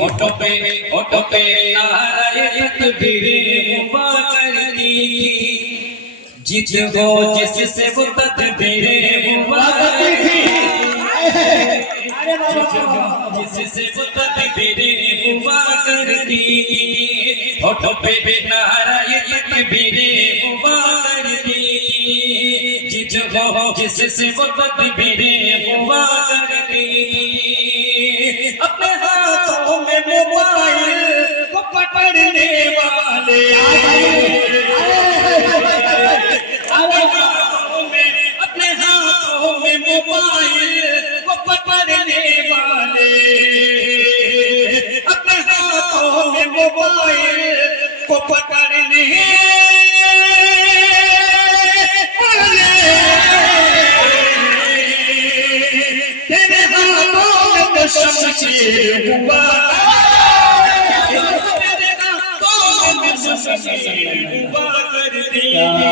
होठों पे नारे तकबीर हुआ करती थी, जिस हो जिससे वो तकबीर हुआ करती थी, जिससे वो तकबीर हुआ करती थी। होठों पे नारे तकबीर हुआ करती थी, जिस हो जिससे वो तकबीर हुआ करती थी। अपने हाथों में मोबाइल को पकड़ने वाले, अपने हाथों में मोबाइल को पकड़ने वाले, अपने हाथों में मोबाइल को पकड़ने वाले, तेरे हाथों में तो शमशीर हुआ, तेरे हाथों में शमशीर हुआ करती थी।